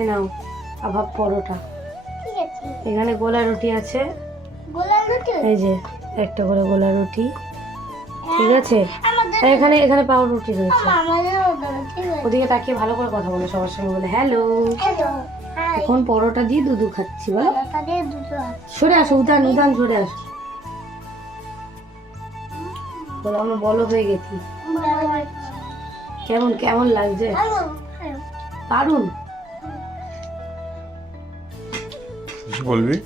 এই নাও আভাব পরোটা, ঠিক আছে। এখানে গোলা রুটি আছে, গোলা রুটি এই যে একটা করে গোলা রুটি, ঠিক আছে। আমাদের আর এখানে এখানে পাউর রুটি রয়েছে। আমাদের ওদের ঠিক আছে। ওদিকে তাকিয়ে ভালো করে কথা বলে, সবার সঙ্গে বলে হ্যালো। Hello hi. এখন পরোটা দিয়ে দুধু খাচ্ছি, বলো। তাদের দুটো আছে। সরে আসো, উঠান উঠান, সরে আসো। বলো আমরা বলো হয়ে গেছি। কেমন কেমন লাগছে? হ্যালো দারুণ। কিছু বলবি?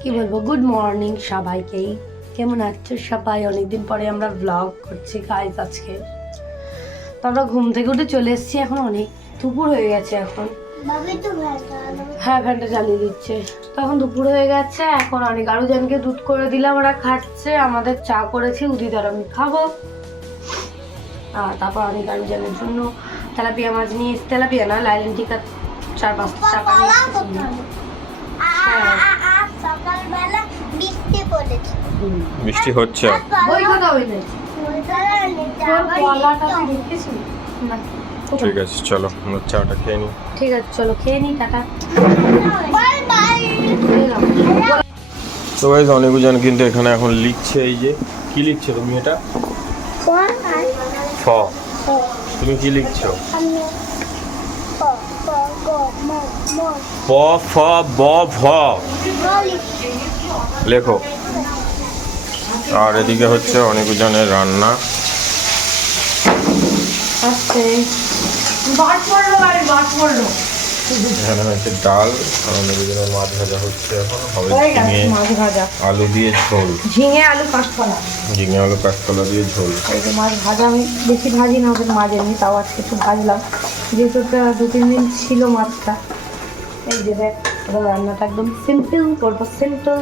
কি বলবো, গুড মর্নিং সবাইকেই। কেমন আছো সবাই? অনেকদিন পরে আমরা ব্লগ করছি গাইস আজকে। তো আমরা ঘুম থেকে উঠে চলে এসেছি, এখন অনেক দুপুর হয়ে গেছে এখন। ভাবি তো ভালো। হ্যাঁ ফ্যানটা চালিয়ে দিচ্ছে। তখন দুপুর হয়ে গেছে, এখন অনেক আরো জনকে দুধ করে দিলাম, ওরা খাচ্ছে। আমাদের চা করেছি, উদিত আর আমি খাবো। আর তারপর অনেক আরো জনের জন্য তেলাপিয়া মাছ নিয়ে, তেলাপিয়া না লাইলেন টিকা 4-5 টাকা নিয়ে এসেছি। সকালবেলা বৃষ্টি পড়েছে। বৃষ্টি হচ্ছে। বই কথা হইলে তোর কলাটা তুই দেখেছিস না? ঠিক আছে চলো আমরা চাটা খেয়ে নিই। ঠিক আছে চলো খেয়ে নি, টাটা। Bye bye. তো গাইস অনেকজন কিন্তু এখানে এখন লিখছে, এই যে কি লিখছো তুমি? এটা ফ। তুমি কি লিখছো? প ফ ব ভ লেখো। আর এদিকে হচ্ছে অনেকজনের রান্না। আচ্ছা বাট পড়লো, আরে বাট পড়লো। এখানে হচ্ছে ডাল, আর অনেকজনের মাছ ভাজা হচ্ছে, এখন হবে হয়ে গেছে ঝিঙে মাছ ভাজা, আলু দিয়ে ঝোল। ঝিঙে আলু কাঁচকলা। ঝিঙে আলু কাঁচকলা দিয়ে ঝোল। এই যে মাছ ভাজা, আমি বেশি ভাজি না, ওদের মাছ এমনি, তাও আজকে একটু ভাজলাম, যেহেতু 2-3 দিন ছিল মাছটা। এই যে দেখ, ওদের রান্নাটা একদম সিম্পল করবো, সিম্পল।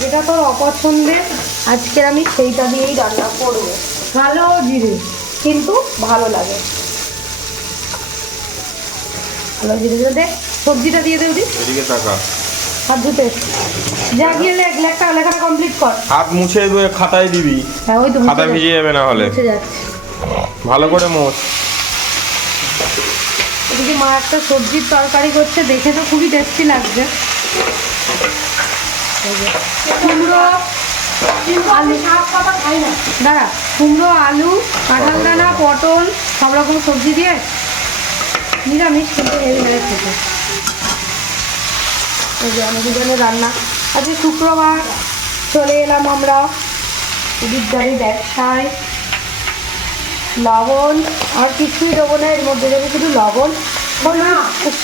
যেটা তোর অপছন্দের আজকে আমি সেইটা দিয়েই রান্না করবো। ভালো জিরে, কিন্তু ভালো লাগে। ভালো জিরে দিয়ে দে, সবজিটা দিয়ে দে ওদিক। এদিকে তাকা। হাত ধুতে যা, গিয়ে লেখাটা কমপ্লিট কর। হাত মুছে খাতায় দিবি, হ্যাঁ ওই তো খাতা ভিজে যাবে না হলে। মুছে যাচ্ছে। ভালো করে মোছ। এদিকে মা একটা সবজির তরকারি করছে, দেখে তো খুবই টেস্টি লাগছে। এই যে কুমড়ো আলু, দাঁড়া, কুমড়ো আলু কাঁঠাল দানা পটল সব রকম সবজি দিয়ে নিরামিষ, কিন্তু হেভি লাগে খেতে। এই যে অনেকজনের রান্না। আজকে শুক্রবার, চলে এলাম আমরা বিদ্যালয় ব্যবসায়। লবণ আর কিছুই দেবো না, এর মধ্যে দেবো শুধু লবণ,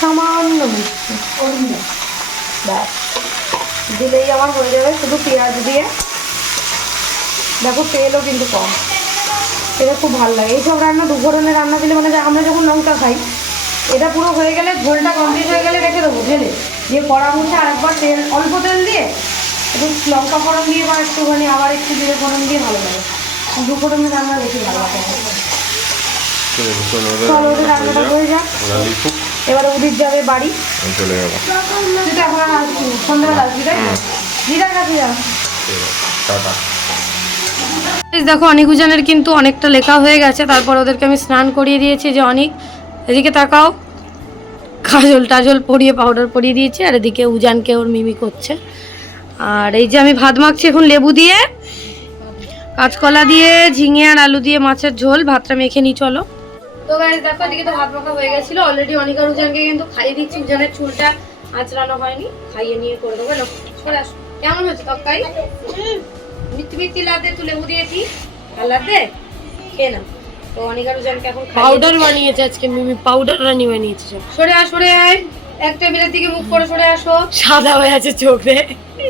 সামান্য মিষ্টি, ব্যাস দিলেই আমার হয়ে যাবে। শুধু পেঁয়াজ দিয়ে, দেখো তেলও কিন্তু কম, এটা খুব ভালো লাগে। এইসব রান্না দু ধরনের রান্না দিলে, মানে আমরা যখন লঙ্কা খাই, এটা পুরো হয়ে গেলে, ঝোলটা কমপ্লিট হয়ে গেলে রেখে দেবো ঢেলে, দিয়ে কড়া মুছে আরেকবার তেল, অল্প তেল দিয়ে একটু লঙ্কা ফোড়ন দিয়ে বা একটুখানি আবার একটু জিরে ফোড়ন দিয়ে ভালো লাগে। দু ফোড়নের রান্না বেশি ভালো লাগে। চলো ওদের রান্নাটা হয়ে যাক, এবারে উদিত যাবে বাড়ি। চলে যাবো। তুই তো এখন আর আসবি না, সন্ধ্যাবেলা আসবি তাই তো? দিদার কাছে যা। টাটা। দেখো অনেকজনের কিন্তু অনেকটা লেখা হয়ে গেছে, তারপর ওদেরকে আমি স্নান করিয়ে দিয়েছি। যে অনেক, এদিকে তাকাও, কাজল টাজল পরিয়ে পাউডার পরিয়ে দিয়েছি, আর এদিকে উজানকে ওর মিমি করছে। আর এই যে আমি ভাত মাখছি এখন লেবু দিয়ে, কাঁচকলা দিয়ে, ঝিঙে আর আলু দিয়ে মাছের ঝোল। ভাতটা মেখে নিই চলো। তো গাইস দেখো, এদিকে তো ভাত মাখা হয়ে গেছিলো অলরেডি। অনিকা উজানকে কিন্তু খাইয়ে দিচ্ছি, উজানের চুলটা আঁচড়ানো হয়নি, খাইয়ে নিয়ে করে দেবো। না সরে আসো। কেমন হচ্ছে তরকারি? মিষ্টি মিষ্টি লাগবে, তুই লেবু দিয়েছি, ভালো লাগবে, খেয়ে না। তো অনিকা উজানকে এখন পাউডার বানিয়েছে আজকে, মিমি পাউডার বানিয়েছে সব। সরে আয় সরে আয়, এক টেবিলের দিকে মুখ করে সরে আসো, সাদা হয়ে আছে চোখে।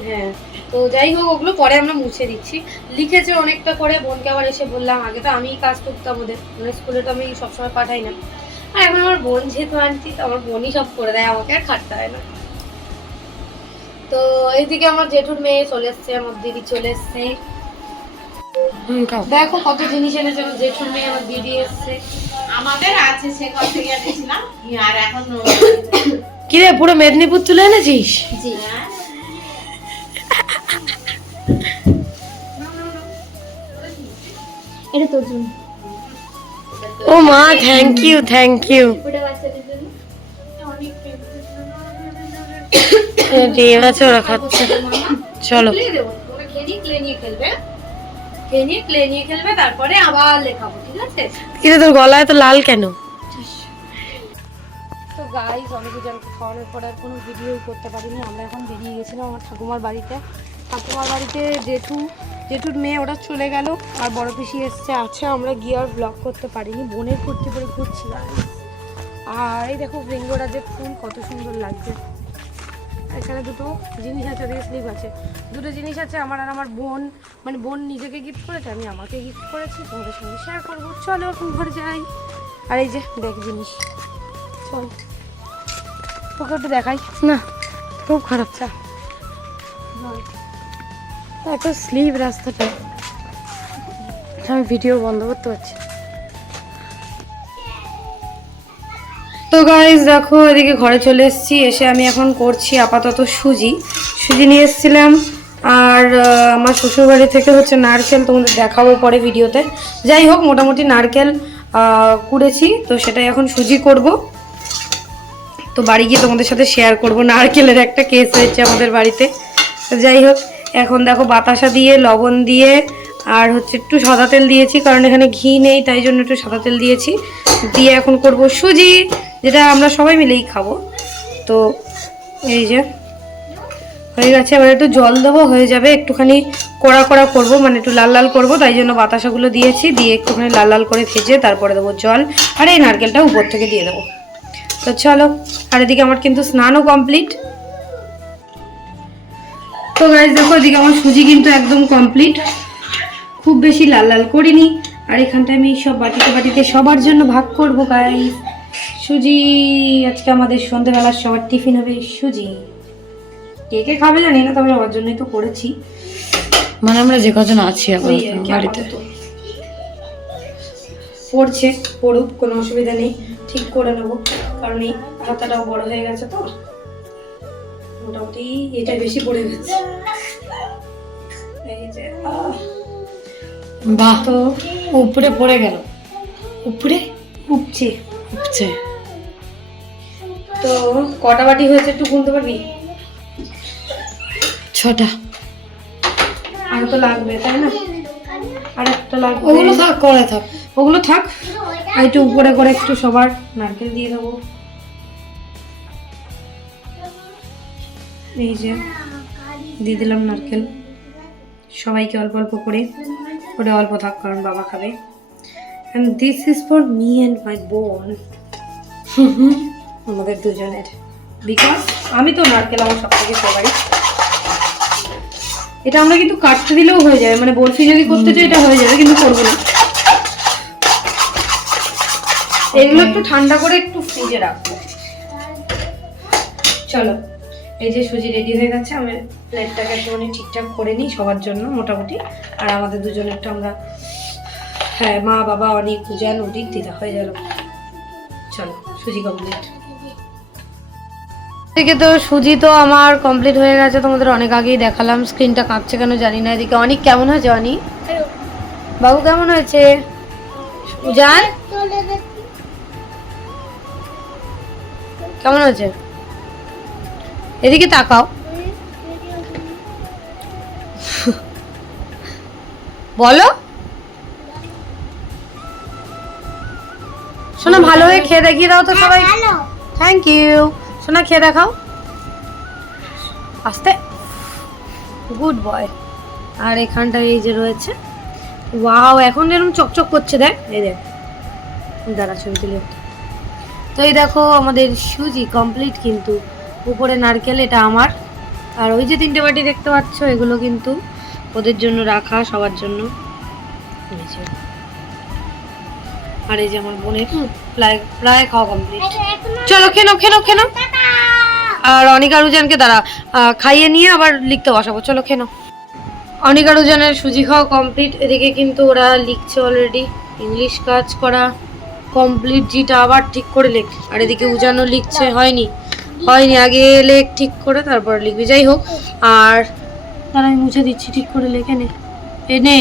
হ্যাঁ তো যাই হোক, ওগুলো পরে আমরা মুছে দিচ্ছি। লিখেছে অনেকটা করে, বোনকে আবার এসে বললাম। আগে তো আমিই কাজ করতাম ওদের, মানে স্কুলে তো আমি সবসময় পাঠাই না। আর এখন আমার বোন যেহেতু আনছি, তো আমার বোনই সব করে দেয়, আমাকে আর খাটতে হয় না। তো এইদিকে আমার জেঠুর মেয়ে চলে এসছে, আমার দিদি চলে এসছে। দেখো কত জিনিস এনেছে আমার জেঠুর মেয়ে, আমার দিদি এসছে। আমাদের আছে, সে কল থেকে এনেছিলাম। আর এখন কিরে পুরো মেদিনীপুর তুলে এনেছিস? জি এটা তোর জন্য। ও মা, থ্যাংক ইউ, থ্যাংক ইউ। ঠিক আছে, ওরা খাচ্ছে। চলো তারপরে আবার লেখাবো, ঠিক আছে? কিন্তু তোর গলায় তো লাল কেন? তো গাইস, অনেকে জনকে খাওয়ানোর পর আর কোনো ভিডিওই করতে পারিনি। আমরা এখন বেরিয়ে গেছিলাম আমার ঠাকুমার বাড়িতে। ঠাকুমার বাড়িতে জেঠুর মেয়ে ওরা চলে গেল, আর বড় পিসি আছে। আমরা গিয়ে আর ব্লগ করতে পারিনি, বোনের কুর্তি পরে ঘুরছি গাইস। আর এই দেখো ভৃঙ্গরাজের ফুল কত সুন্দর লাগছে। এখানে দুটো জিনিস আছে, ওদিকে স্লিপ আছে। দুটো জিনিস আছে আমার আর আমার বোন, মানে বোন নিজেকে গিফট করেছে, আমি আমাকে গিফট করেছি, তোমাদের সঙ্গে শেয়ার করবো। চলো এখন ঘরে যাই। আর এই যে দেখ জিনিস, চল তোকে একটু দেখাই না, খুব খারাপ চা এত স্লিপ রাস্তাটা, আমি ভিডিও বন্ধ করতে পারছি। তো গাইস দেখো, এদিকে ঘরে চলে এসেছি। এসে আমি এখন করছি আপাতত সুজি নিয়ে এসেছিলাম। আর আমার শ্বশুরবাড়ি থেকে হচ্ছে নারকেল, তোমাদের দেখাবো পরে ভিডিওতে। যাই হোক, মোটামুটি নারকেল কুড়েছি, তো সেটাই এখন সুজি করব। তো বাড়ি গিয়ে তোমাদের সাথে শেয়ার করব। নারকেলের একটা কেস হয়েছে আমাদের বাড়িতে। তো যাই হোক, এখন দেখো বাতাসা দিয়ে, লবণ দিয়ে, আর হচ্ছে একটু সাদা তেল দিয়েছি, কারণ এখানে ঘি নেই, তাই জন্য একটু সাদা তেল দিয়েছি। দিয়ে এখন করব সুজি, যেটা আমরা সবাই মিলেই খাবো। তো এই যে হয়ে গেছে, এবার একটু জল দেবো, হয়ে যাবে। একটুখানি কড়া কড়া করবো, মানে একটু লাল লাল করবো, তাই জন্য বাতাসাগুলো দিয়েছি। দিয়ে একটুখানি লাল লাল করে ভেজে তারপরে দেবো জল, আর এই নারকেলটা উপর থেকে দিয়ে দেবো। তো চলো, আর এদিকে আমার কিন্তু স্নানও কমপ্লিট। তো গাইস দেখো, এদিকে আমার সুজি কিন্তু একদম কমপ্লিট, খুব বেশি লাল লাল করিনি। আর এখানটায় আমি সব বাটিতে সবার জন্য ভাগ করবো গাইস। সুজি আজকে আমাদের সন্ধ্যেবেলার সবার টিফিন হবে সুজি। কে কে খাবে জানি না, তবে সবার জন্যই তো করেছি। মানে আমরা যে কজন আছি বাড়িতে পড়ুক, কোনো অসুবিধা নেই, ঠিক করে নেবো। কারণ এই হাতাটাও বড় হয়ে গেছে, তো মোটামুটি এটা বেশি পড়ে গেছে। এই যে বাহ, তো উপরে পড়ে গেল, উপরে উপচে। তো কটা বাটি হয়েছে একটু গুনতে পারবি? 6টা। আর তো লাগবে, তাই না? আর একটা লাগবে। ওগুলো থাক, করে থাক। ওগুলো থাক। আর একটু উপরে করে একটু সবার নারকেল দিয়ে দেবো। এই যে দিয়ে দিলাম নারকেল সবাইকে অল্প অল্প করে। ওটা অল্প থাক, কারণ বাবা খাবে। and this is for me and my বোন, আমাদের দুজনের। বিকজ আমি তো নারকেল আমার সব থেকে ফেভারিট। এটা আমরা কিন্তু কাটতে দিলেও হয়ে যাবে, মানে বরফি যদি করতে চাই এটা হয়ে যাবে, কিন্তু করবো না। এগুলো একটু ঠান্ডা করে একটু ফ্রিজে রাখবো। চলো, এই যে সুজি রেডি হয়ে গেছে। আমি প্লেটটাকে একটুখানি ঠিকঠাক করে নিই সবার জন্য মোটামুটি। আর আমাদের দুজনেরটা আমরা, হ্যাঁ, মা বাবা অনেক পূজা নদীর দিদা হয়ে গেল। চলো, সুজি কমপ্লিট। এদিকে তো সুজি তো আমার কমপ্লিট হয়ে গেছে, তোমাদের অনেক আগেই দেখালাম। স্ক্রিনটা কাঁপছে কেন জানি না। এদিকে অনেক কেমন হয়েছে? অনেক বাবু কেমন হয়েছে? উজান কেমন হয়েছে? এদিকে তাকাও, বলো। শোনা, ভালো হয়ে খেয়ে দেখিয়ে দাও তো সবাই। থ্যাংক ইউ শোনা, খেয়ে দেখাও আস্তে। Good boy. আর এখানটা এই যে রয়েছে, ওয়াও, এখন এরকম চকচক করছে, দেখ। এই দেখ, দাঁড়া ছবি তুলে। তো এই দেখো আমাদের সুজি কমপ্লিট, কিন্তু উপরে নারকেল এটা আমার। আর ওই যে 3টে বাটি দেখতে পাচ্ছ, এগুলো কিন্তু ওদের জন্য রাখা, সবার জন্য। আর এই যে আমার বোনের প্রায় খাওয়া কমপ্লিট। চলো খেনো। আর অনিকা রুজানকে দাঁড়া খাইয়ে নিয়ে আবার লিখতে বসাবো। চলো খেনো। অনিকা রুজানের সুজি খাওয়া কমপ্লিট। এদিকে কিন্তু ওরা লিখছে অলরেডি, ইংলিশ কাজ করা কমপ্লিট। জিটা আবার ঠিক করে লেখ। আর এদিকে উজানও লিখছে, হয়নি আগে লেখ ঠিক করে, তারপর লিখবি। যাই হোক, আর তারা আমি মুছে দিচ্ছি, ঠিক করে লেখে নে।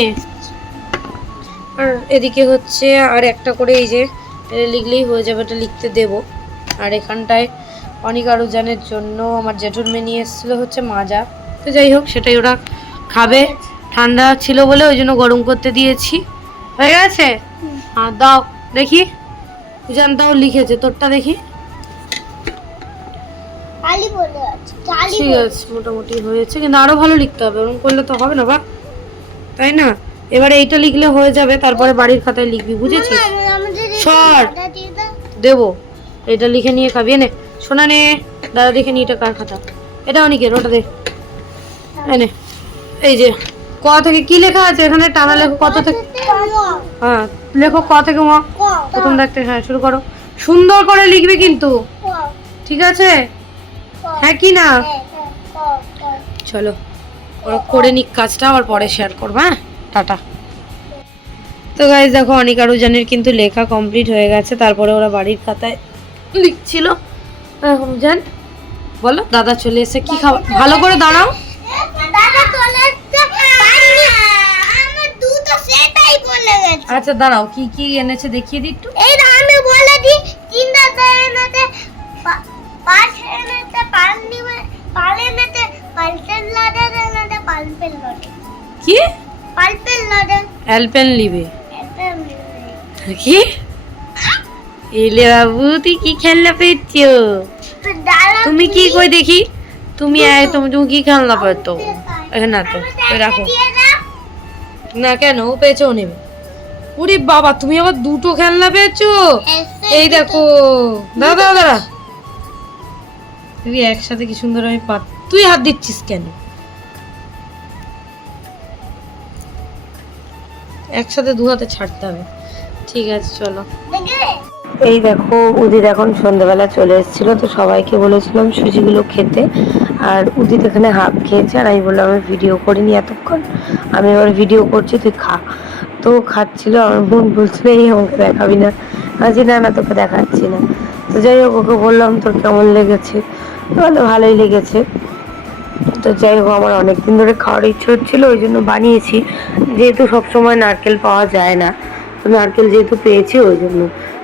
আর এদিকে হচ্ছে আর একটা করে এই যে এটা লিখলেই হয়ে যাবে, এটা লিখতে দেব। আর এখানটায় অনেক আরও জানের জন্য আমার জেঠুর মেয়ে নিয়ে এসেছিলো হচ্ছে মাজা। তো যাই হোক, সেটাই ওরা খাবে। ঠান্ডা ছিল বলে ওই জন্য গরম করতে দিয়েছি। হয়ে গেছে? হ্যাঁ দাও দেখি। জানতাও লিখেছে, তোরটা দেখি। চালি বলে আছে, চালি ঠিক আছে, মোটামুটি হয়েছে, কিন্তু আরো ভালো লিখতে হবে, ওরকম করলে তো হবে না বা, তাই না? এবারে এইটা লিখলে হয়ে যাবে, তারপরে বাড়ির খাতায় লিখবি, বুঝেছিস? আমাদের শর্ট দাদা দিদা দেবো, এটা লিখে নিয়ে খাবি। এনে শোনা নে, দাদা দেখে নি এটা কার খাতা, এটা অনেকের, ওটা দে। এনে এই যে ক থেকে কি লেখা আছে এখানে, টানা লেখো কত থেকে, হ্যাঁ লেখো ক থেকে ম, প্রথম দেখতে, হ্যাঁ শুরু করো। সুন্দর করে লিখবি কিন্তু, ঠিক আছে? হ্যাঁ কি না? চলো ওরা করে নিক কাজটা, আবার পরে শেয়ার করবো। হ্যাঁ টাটা। তো গাইজ দেখো অনেক আরও জানের কিন্তু লেখা কমপ্লিট হয়ে গেছে, তারপরে ওরা বাড়ির খাতায় লিখছিল। এখন জান বলো, দাদা চলে এসে কি খাবার, ভালো করে দাঁড়াও। দাদা চলে এসছে, আমার দুটো সেটাই বলে গেছে। আচ্ছা দাঁড়াও, কি কি এনেছে দেখিয়ে দিই একটু। এই আমি বলে দিই, চিন্তা এনেছে, পাঁচ এনেছে, পাল এনেছে, পালপেল লডের এনেছে, পালপেল লডের। কি পালপেল লডের অ্যালপেন লিবে কি? এলে বাবু তুই কি খেলনা পেয়েছো? তুমি কি কই দেখি, তুমি তুমি কি খেলনা পেতো? এখানে না তো, ওই রাখো না। কেন ও পেয়েছে, ও নেবে। ওরে বাবা, তুমি আবার দুটো খেলনা পেয়েছো। এই দেখো, দাদা দাদা তুই একসাথে কি সুন্দর, আমি তুই হাত দিচ্ছিস কেন? একসাথে দু হাতে ছাড়তে হবে। ঠিক আছে চলো। এই দেখো উদিত এখন সন্ধ্যাবেলা চলে এসেছিল, তো সবাইকে বলেছিলাম সুজিগুলো খেতে, আর উদিত এখানে হাফ খেয়েছে, আর আমি বললাম আমি ভিডিও করিনি এতক্ষণ, আমি এবার ভিডিও করছি, তুই খা। তো খাচ্ছিল, আমার বোন বলছিল এই আমাকে দেখাবি না, আজ না না তোকে দেখাচ্ছি না। তো যাই হোক, ওকে বললাম তোর কেমন লেগেছে, বলে ভালোই লেগেছে। তো যাই হোক, আমার অনেকদিন ধরে খাওয়ার ইচ্ছে হচ্ছিল, ওই জন্য বানিয়েছি, যেহেতু সবসময় নারকেল পাওয়া যায় না, তো নারকেল যেহেতু পেয়েছি ওই জন্য।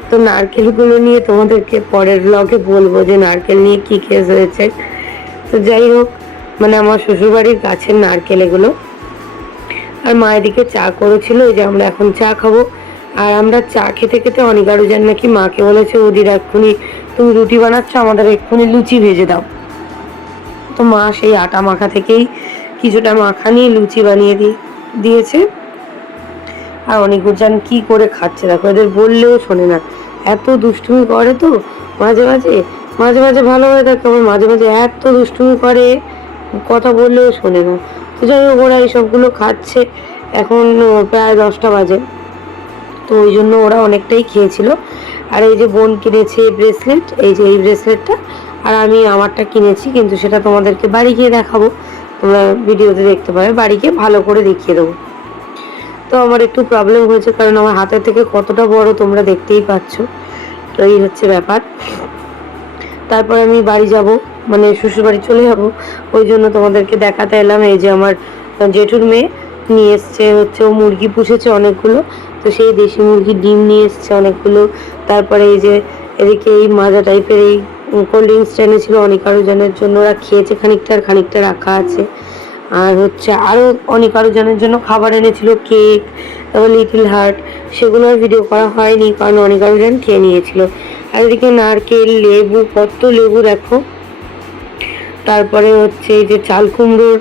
তো নারকেলগুলো নিয়ে তোমাদেরকে পরের ব্লগে বলবো যে নারকেল নিয়ে কি কেস হয়েছে। তো যাই হোক, মানে আমার শ্বশুরবাড়ির গাছের নারকেল এগুলো। আর মা এদিকে চা করেছিল, ওই যে আমরা এখন চা খাবো। আর আমরা চা খেতে খেতে অনেক আরও জান নাকি মাকে বলেছে ওদির এক্ষুনি তুমি রুটি বানাচ্ছ, আমাদের এক্ষুনি লুচি ভেজে দাও। তো মা সেই আটা মাখা থেকেই কিছুটা মাখা নিয়ে লুচি বানিয়ে দিয়েছে। আর অনেকজন কি করে খাচ্ছে দেখো, এদের বললেও শোনে না, এত দুষ্টুমি করে। তো মাঝে মাঝে মাঝে মাঝে ভালো হয়ে থাকে, আবার মাঝে মাঝে এত দুষ্টুমি করে, কথা বললেও শোনে না। তো যাই হোক, ওরা এইসবগুলো খাচ্ছে, এখন প্রায় 10টা বাজে, তো ওই জন্য ওরা অনেকটাই খেয়েছিল। আর এই যে বোন কিনেছে ব্রেসলেট, এই যে এই ব্রেসলেটটা, আর আমি আমারটা কিনেছি, কিন্তু সেটা তোমাদেরকে বাড়ি গিয়ে দেখাবো, তোমরা ভিডিওতে দেখতে পাবে, বাড়ি গিয়ে ভালো করে দেখিয়ে দেবো। তো আমার একটু প্রবলেম হয়েছে, কারণ আমার হাতের থেকে কতটা বড় তোমরা দেখতেই পাচ্ছ। তো এই হচ্ছে ব্যাপার। তারপর আমি বাড়ি যাব, মানে শ্বশুর বাড়ি চলে যাব, ওই জন্য তোমাদেরকে দেখাতে এলাম। এই যে আমার জেঠুর মেয়ে নিয়ে এসছে হচ্ছে, ও মুরগি পুষেছে অনেকগুলো, তো সেই দেশি মুরগির ডিম নিয়ে এসছে অনেকগুলো। তারপরে এই যে এদিকে এই মাজা টাইপের এই কোল্ড ড্রিঙ্কস এনেছিল অনেক আরও জনের জন্য, ওরা খেয়েছে খানিকটা, আর খানিকটা রাখা আছে। আর হচ্ছে আরও অনেক আরও জনের জন্য খাবার এনেছিল, কেক, তারপর লিটল হার্ট, সেগুলো আর ভিডিও করা হয়নি, কারণ অনেক আরও জন খেয়ে নিয়েছিল। আর এদিকে নারকেল, লেবু, কত লেবু দেখো। তারপরে হচ্ছে এই যে চাল কুমড়োর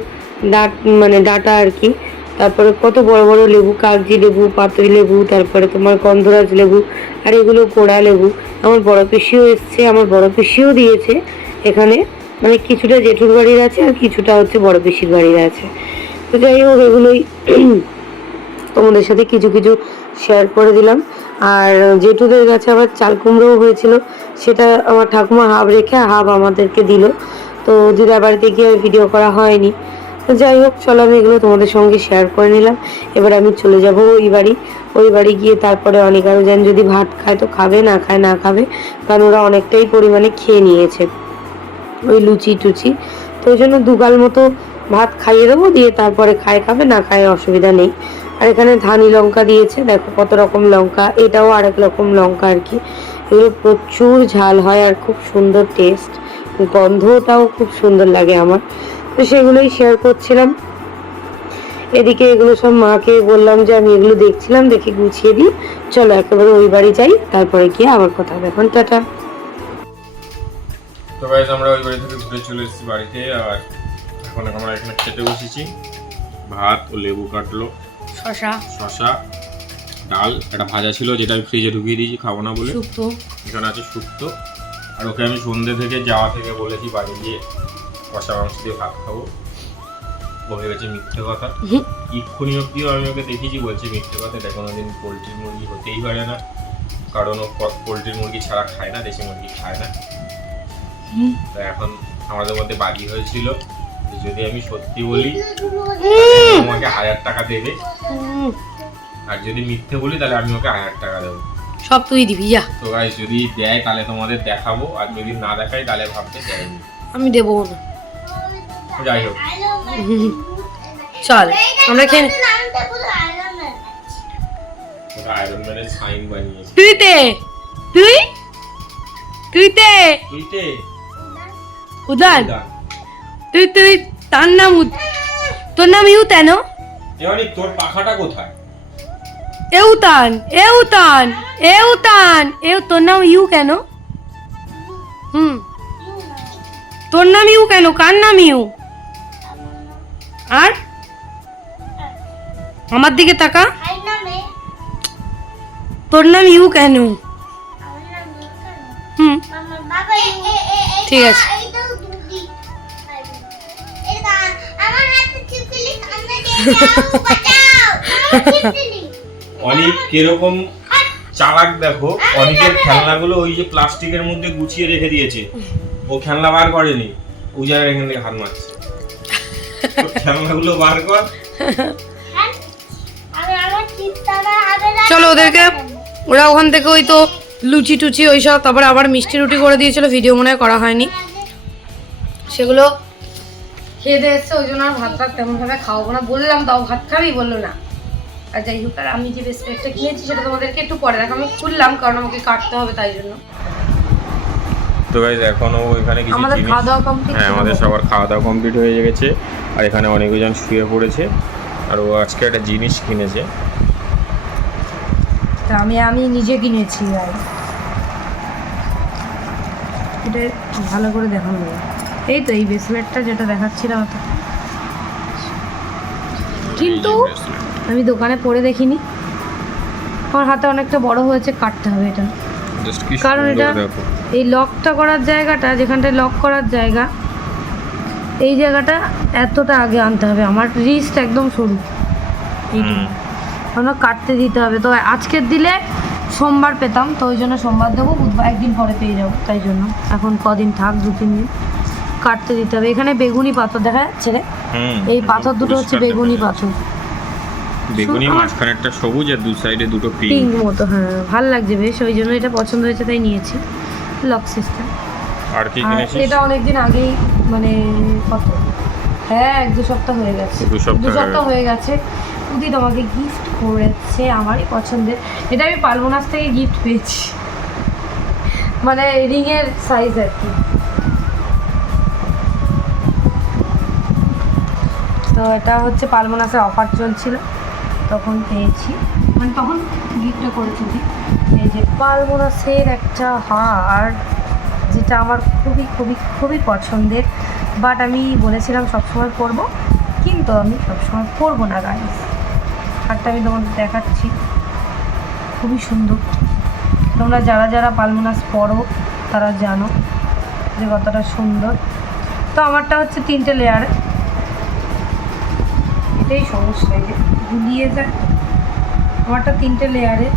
মানে ডাটা আর কি, তারপরে কত বড় বড় লেবু, কাগজি লেবু, পাতুরি লেবু, তারপরে তোমার গন্ধরাজ লেবু, আর এগুলো কোড়া লেবু। আমার বড় পিসিও এসছে, আমার বড় পিসিও দিয়েছে এখানে, মানে কিছুটা জেঠুর বাড়ির আছে আর কিছুটা হচ্ছে বড় পিসির বাড়ির আছে। তো যাই হোক, এগুলোই তোমাদের সাথে কিছু কিছু শেয়ার করে দিলাম। আর জেঠুদের কাছে আবার চাল কুমড়োও হয়েছিল, সেটা আমার ঠাকুমা হাফ রেখে হাফ আমাদেরকে দিল। তো দিদার বাড়িতে গিয়ে ভিডিও করা হয়নি। তো যাই হোক, চলো আমি এগুলো তোমাদের সঙ্গে শেয়ার করে নিলাম। এবার আমি চলে যাব ওই বাড়ি গিয়ে তারপরে অনেক আরও যেন যদি ভাত খায় তো খাবে, না খায় না খাবে, কারণ ওরা অনেকটাই পরিমাণে খেয়ে নিয়েছে ওই লুচি টুচি। তো ওই জন্য দুগাল মতো ভাত খাইয়ে দেবো, দিয়ে তারপরে খাবে, না খায় অসুবিধা নেই। আর এখানে ধানি লঙ্কা দিয়েছে, দেখো কত রকম লঙ্কা, এটাও আরেক রকম লঙ্কা আর কি। এগুলো প্রচুর ঝাল হয় আর খুব সুন্দর টেস্ট, গন্ধটাও খুব সুন্দর লাগে আমার, তো সেগুলোই শেয়ার করছিলাম। এদিকে এগুলো সব মাকে বললাম যে আমি এগুলো দেখছিলাম, দেখে গুছিয়ে দিই, চলো একেবারে ওই বাড়ি যাই, তারপরে গিয়ে আবার কথা হবে। এখন টাটা। তো গাইস আমরা ওই বাড়ি থেকে ঘুরে চলে এসেছি বাড়িতে, আর এখন আমরা এখানে খেতে বসেছি। ভাত ও লেবু কাটলো, শশা, ডাল, একটা ভাজা ছিল যেটা আমি ফ্রিজে ঢুকিয়ে দিয়েছি খাবো না বলে, এখানে আছে শুক্তো। আর ওকে আমি সন্ধ্যে থেকে যাওয়া থেকে বলেছি বাড়ি গিয়ে কষা মাংস দিয়ে ভাত খাবো, ও ভেবেছে মিথ্যে কথা। এক্ষুনি অব্দিও আমি ওকে দেখেছি বলছে মিথ্যে কথা, এটা কোনোদিন পোলট্রির মুরগি হতেই পারে না, কারণ ও পোলট্রির মুরগি ছাড়া খায় না, দেশি মুরগি খায় না। তো এখন আমাদের মধ্যে বাজি হয়েছিল যদি আমি সত্যি বলি আমাকে 1000 টাকা দেবে, আর যদি মিথ্যে বলি তাহলে আমি ওকে 1000 টাকা দেবো। সব তুই দিবি যা। তো গাইস যদি দেয় তাহলে তোমাদের দেখাবো, আর যদি না দেখাই তাহলে ভাবতে দেয়নি, আমি দেবো না। যাই হোক চল আমরা খেয়ে নামটা পুরো আয়রন ম্যান। ওটা আয়রন ম্যানের সাইন বানিয়েছে। তুইতে তুইতে উদান তুই তার নাম তোর নাম ইউতান? এমনি তোর পাখাটা কোথায়? এউতান তোর নাম ইউ কেন? তোর নাম ইউ কেন? কার নাম ইউ? আর আমার দিকে তাকা, হাই নামে তোর নাম ইউ কেন? আমার নাম নিউটন। হুম আমার বাবা ঠিক আছে। এইটাও দুদি। এটা আমার হাতে চিপকলি কান্না দিয়ে যাও, বাঁচাও আমার চিপকলি। অনেক কিরকম চালাক দেখো, অনেকের খেলনাগুলো ওই যে প্লাস্টিকের মধ্যে গুছিয়ে রেখে দিয়েছে, ও খেলনা বার করেনি, ও জায়গায় এখান থেকে হাত মারছে। খেলনাগুলো বার কর। আমি আমার চিপসটা আগে চলো ওদেরকে, ওরা ওখান থেকে ওই তো লুচি টুচি ওইসব, তারপরে আবার মিষ্টি রুটি করে দিয়েছিল, ভিডিও মনে হয় করা হয়নি, সেগুলো খেয়ে দিয়ে এসছে। ওই জন্য আর ভাত টাত তেমনভাবে খাওয়াবো না, বললাম তাও ভাত খাবি, বললো না। আর যাই হোক, আর আমি যে ব্রেসলেটটা কিনেছি সেটা তোমাদেরকে একটু পরে দেখো, আমি খুললাম কারণ আমাকে কাটতে হবে তাই জন্য। তো গাইস এখনো এখানে কিছু আমাদের জিনিস, খাওয়া দাওয়া কমপ্লিট। হ্যাঁ আমাদের সবার খাওয়া দাওয়া কমপ্লিট হয়ে গেছে, আর এখানে অনেকজন শুয়ে পড়েছে, আর ও আজকে একটা জিনিস কিনেছে। তা আমি নিজে কিনেছি, আর এটা ভালো করে দেখানো যাবে। এই তো এই ব্রেসলেটটা যেটা দেখাচ্ছিলাম, কিন্তু আমি দোকানে পরে দেখিনি, আমার হাতে অনেকটা বড় হয়েছে, কাটতে হবে এটা, কারণ এটা এই লকটা করার জায়গাটা, যেখানটায় লক করার জায়গা, এই জায়গাটা এতটা আগে আনতে হবে, আমার রিস্ট একদম সরু, এইটুকু আমরা কাটতে দিতে হবে। তো আজকের দিলে সোমবার পেতাম, তো ওই জন্য সোমবার দেবো, বুধবার একদিন পরে পেয়ে যাবো, তাই জন্য এখন কদিন থাক, 2-3 দিন কাটতে দিতে হবে। এখানে বেগুনি পাথর দেখা যাচ্ছে রে, এই পাথর দুটো হচ্ছে বেগুনি পাথর, বেগুনি মাঝখানে একটা সবুজ আর দুই সাইডে দুটো পিঙ্ক মতো, হ্যাঁ ভালো লাগছে বেশ, ওই জন্য এটা পছন্দ হয়েছে তাই নিয়েছি, লক সিস্টেম। আর কি কিনেছিস? এটা অনেকদিন আগেই, মানে কত, হ্যাঁ 1-2 সপ্তাহ হয়ে গেছে, 2 সপ্তাহ হয়ে গেছে। উদিত আমাকে গিফট করেছে, আমারই পছন্দের, এটা আমি পালমোনাস থেকে গিফট পেয়েছি, মানে রিংয়ের সাইজ আর কি। তো এটা হচ্ছে পালমোনাসের অফার চলছিল, তখন পেয়েছি, মানে তখন গিফটটা করেছি। এই যে পালমোনাসের একটা হার, যেটা আমার খুবই খুবই খুবই পছন্দের, বাট আমি বলেছিলাম সবসময় পরবো, কিন্তু আমি সবসময় পরবো না গাইস। হারটা আমি তোমাদের দেখাচ্ছি, খুবই সুন্দর, তোমরা যারা যারা পালমোনাস পরো তারা জানো যে কতটা সুন্দর। তো আমারটা হচ্ছে 3টে লেয়ারে, এটাই সমস্যা, এই যে গুলিয়ে যায়, আমারটা 3টে লেয়ারে।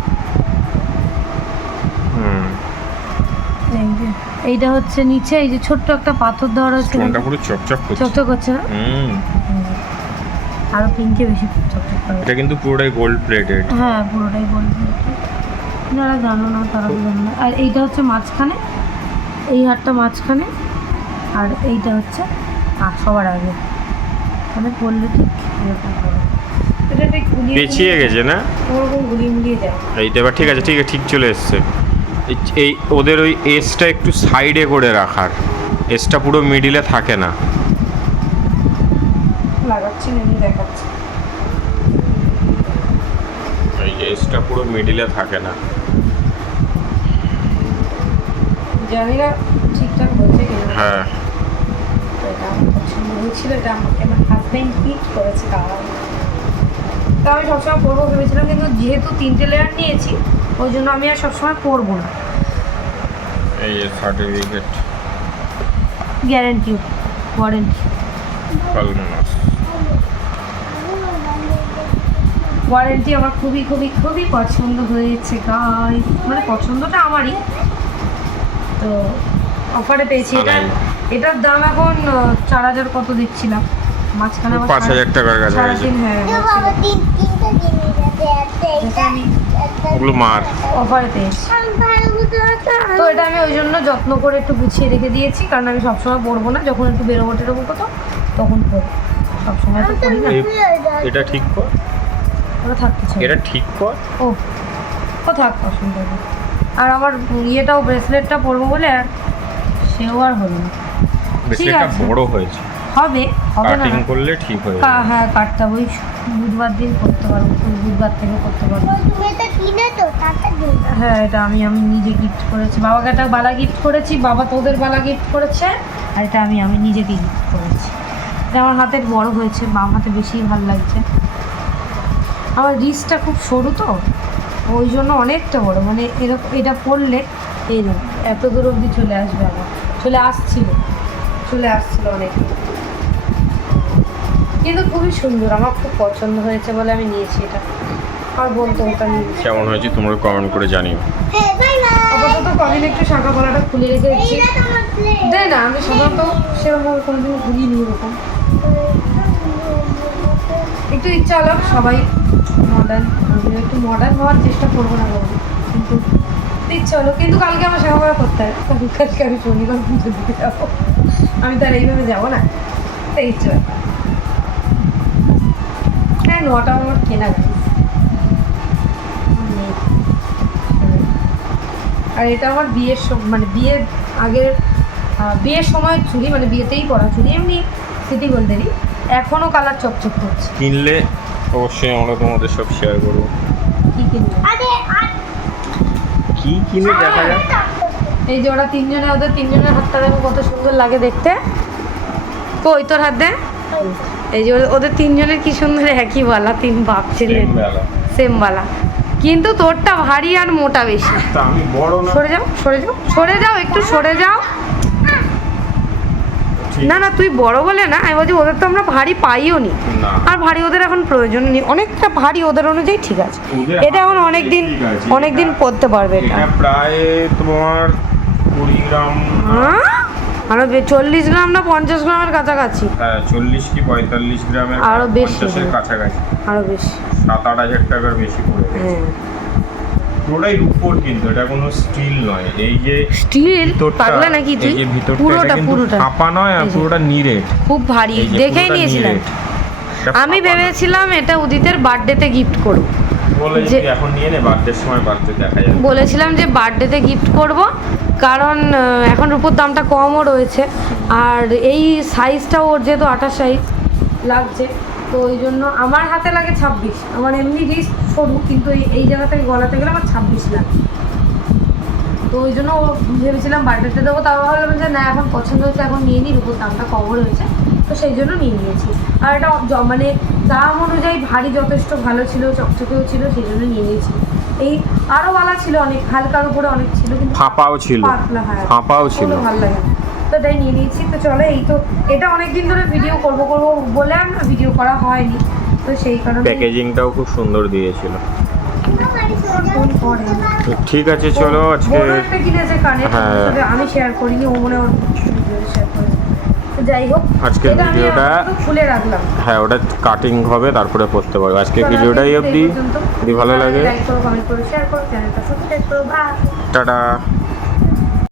এইটা হচ্ছে নিচে এই যে ছোট্ট একটা পাথর দেওয়া রয়েছে, স্টোনটা পুরো চকচক করছে, চকচক করছে না? আরো পিঙ্কে বেশি চকচক করে। এটা কিন্তু পুরোটাই গোল্ড প্লেটেড, হ্যাঁ পুরোটাই গোল্ড প্লেটেড, যারা জানো না তারা জানো না। আর এইটা হচ্ছে মাঝখানে, এই হারটা মাঝখানে, আর এইটা হচ্ছে সবার আগে, মানে পড়লে ঠিক এরকম হবে। এটা একটু গুলিয়ে পেঁচিয়ে গেছে না ওরকম গুলিয়ে যায়। এইটা এবার ঠিক আছে, ঠিক চলে এসছে। এই ওদের ওই এসটা একটু সাইডে করে রাখার, এসটা পুরো মিডিলে থাকে না। লাগাচ্ছি না, আমি দেখাচ্ছি। এই এসটা পুরো মিডিলে থাকে না। জানি না ঠিকঠাক হচ্ছে কিনা। হ্যাঁ তো এটা আমার পছন্দ হয়েছিল, এটা আমাকে আমার হাজব্যান্ড গিফট করেছে। তা আমি সবসময় পরবো ভেবেছিলাম, কিন্তু যেহেতু 3টে লেয়ার নিয়েছি ওই জন্য আমি আর সবসময় পরবো না। এই সার্টিফিকেট গ্যারেন্টি ওয়ারেন্টি ওয়ারেন্টি আমার খুবই খুবই খুবই পছন্দ হয়েছে গাইস। মানে পছন্দটা আমারই, তো অফারে পেয়েছি। এটার দাম এখন 4000 কত দেখছিলাম, মাঝখানে আবার 5000 টাকার কাছে সাড়ে তিন, হ্যাঁ বাবা তিনটা জিনিস আছে, একটা যেটা আমি ওগুলো মার। অফারে পেয়েছি। তো এটা আমি ওই জন্য যত্ন করে একটু গুছিয়ে রেখে দিয়েছি, কারণ আমি সবসময় পরবো না, যখন একটু বেরোবো টেরোবো কোথাও তখন পরবো, সবসময় তো পরি না। এটা ঠিক কর, ওটা থাকতে চাই। এটা ঠিক কর। ও থাক, অসুবিধা নেই। আর আমার ইয়েটাও ব্রেসলেটটা পরবো বলে আর সেও আর হলো না। ব্রেসলেটটা আছে। বড় হয়েছে, হবে না, কাটিং করলে ঠিক হয়ে যাবে। হ্যাঁ কাটতে হবে। ওই বুধবার দিন করতে পারবো, বুধবার থেকে করতে পারবো। তুমি এটা কিনে তো টাকা দিও। হ্যাঁ এটা আমি নিজে গিফট করেছি। বাবাকে একটা বালা গিফট করেছি, বাবা তোদের বালা গিফট করেছে, আর এটা আমি নিজেকে গিফট করেছি। এটা আমার হাতের বড় হয়েছে, বাম হাতে বেশি ভালো লাগছে। আমার রিস্টটা খুব সরু তো, ওই জন্য অনেকটা বড়, মানে এরকম এটা পরলে এরকম এত দূর অবধি চলে আসবে। আমার চলে আসছিল অনেক, কিন্তু খুবই সুন্দর, আমার খুব পছন্দ হয়েছে বলে আমি নিয়েছি এটা। আর বলতো ওটা নিয়ে কেমন হয়েছে তোমরা কমেন্ট করে জানিও। হ্যাঁ বাই বাই। আপাতত কদিন একটু শাখা গলাটা খুলে রেখে দিচ্ছি। এইটা তোমার প্লেট। দেয় না, আমি সাধারণত সেরকমভাবে কোনোদিন ভুলিনি এরকম। একটু ইচ্ছা হলো সবাই মডার্ন, আমিও একটু মডার্ন হওয়ার চেষ্টা করবো না বলবো, কিন্তু ইচ্ছা হলো। কিন্তু কালকে আমার শাখা গলা করতে হয়, কালকে আমি শনিবার পুজোর দিকে যাবো, আমি তো আর এইভাবে যাবো না, তাই ইচ্ছে ব্যাপার। হ্যাঁ নোয়াটা আমার কেনা গাড়ি, আর এটা আমার বিয়ের মানে বিয়ের আগের বিয়ের সময় চুড়ি, মানে বিয়েতেই পরা চুড়ি, এমনি সিটি গোল্ডেরই, এখনও কালার চকচক করছে। কিনলে অবশ্যই আমরা তোমাদের সব শেয়ার করবো। কি কিনবে? আরে কি কিনে দেখা যাক। এই যে ওরা তিনজনে, ওদের তিনজনের হাতটা দেখো কত সুন্দর লাগে দেখতে। কই তোর হাত দে। এই যে ওদের তিনজনের কি সুন্দর একই বালা, তিন বাপ ছেলে সেম বালা, কিন্তু তোরটা ভারী আর মোটা বেশি। তা আমি বড় না। সরে যাও একটু, সরে যাও। না তুই বড় বলে না, আমি বলছি ওদের তো আমরা ভারী পাইও নি, না। আর ভারী ওদের এখন প্রয়োজন নেই, অনেকটা ভারী ওদের অনুযায়ী ঠিক আছে। ওদের এটা এখন হাতে অনেক ঠিক আছে, দিন পরতে পারবে এটা। এটা প্রায় তোমার 20 গ্রাম, আরো 40 গ্রাম না 50 গ্রামের কাছাকাছি, হ্যাঁ 40 কি 45 গ্রামের, আরো বেশি, 50-এর কাছাকাছি, আরো বেশি, 7-8 হাজার টাকার বেশি পড়ে গেছে। হ্যাঁ পুরোটাই রূপোর, কিন্তু এটা কোনো স্টিল নয়। এই যে স্টিল ভিতরটা, পাগলা নাকি তুই? এই যে ভিতরটা, পুরোটা এটা কিন্তু ফাঁপা নয়, আর এই যে। পুরোটা নিরেট, খুব ভারী, এই যে দেখেই পুরোটা নিয়েছিলাম। নিরেট। এটা আমি ফাঁপা নয়। ভেবেছিলাম এটা উদিতের বার্থডেতে গিফট করব, বলে যে- যে এখন নিয়ে নে, বার্থডের সময় বার্থডে দেখা যাবে। বলেছিলাম যে বার্থডেতে গিফট করব, কারণ এখন রূপোর দামটা কমও রয়েছে, আর এই সাইজটা ওর যেহেতু 28 সাইজ লাগছে, তো ওই জন্য আমার হাতে লাগে 26, আমার এমনি রিস্ট সরু, কিন্তু এই জায়গা থেকে গলাতে গেলে আমার 26 লাগে, তো ওই জন্য ও ভেবেছিলাম বার্থডেতে দেবো। তাও ভাবলাম যে না, এখন পছন্দ হচ্ছে, এখন নিয়ে নিই, রূপোর দামটা কমও রয়েছে, তো সেই জন্য নিয়ে নিয়েছি। আর এটা মানে দাম অনুযায়ী ভারী যথেষ্ট ভালো ছিল, চকচকেও ছিল, সেই জন্য নিয়ে নিয়েছি। এই আরও বালা ছিল অনেক, হালকার উপরে অনেক ছিল, কিন্তু ফাঁপাও ছিল, পাতলা, হ্যাঁ ফাঁপাও ছিল। ওগুলো ভালো লাগে না, তো এটাই নিয়ে নিয়েছি। তো চলো, এই তো এটা অনেক দিন ধরে ভিডিও করবো বলে আমরা ভিডিও করা হয়নি, তো সেই কারণে প্যাকেজিংটাও খুব সুন্দর দিয়েছিল। ফোন করে ঠিক আছে চলো আজকে, বড় একটা কিনেছে কানে, হ্যাঁ। তবে আমি শেয়ার করিনি, ও মনে ওর শেয়ার করেছে। তো যাই হোক, আজকের এটা আমি ভিডিওটা, আপাতত খুলে রাখলাম। হ্যাঁ ওটা কাটিং হবে, তারপরে পড়তে পারবে। আজকে চলো, ভিডিওটাই এই অবধি, পর্যন্ত। যদি ভালো লাগে লাইক করো, কমেন্ট করো, শেয়ার করো, চ্যানেলটা সাবস্ক্রাইব করো, বাই। টাটা।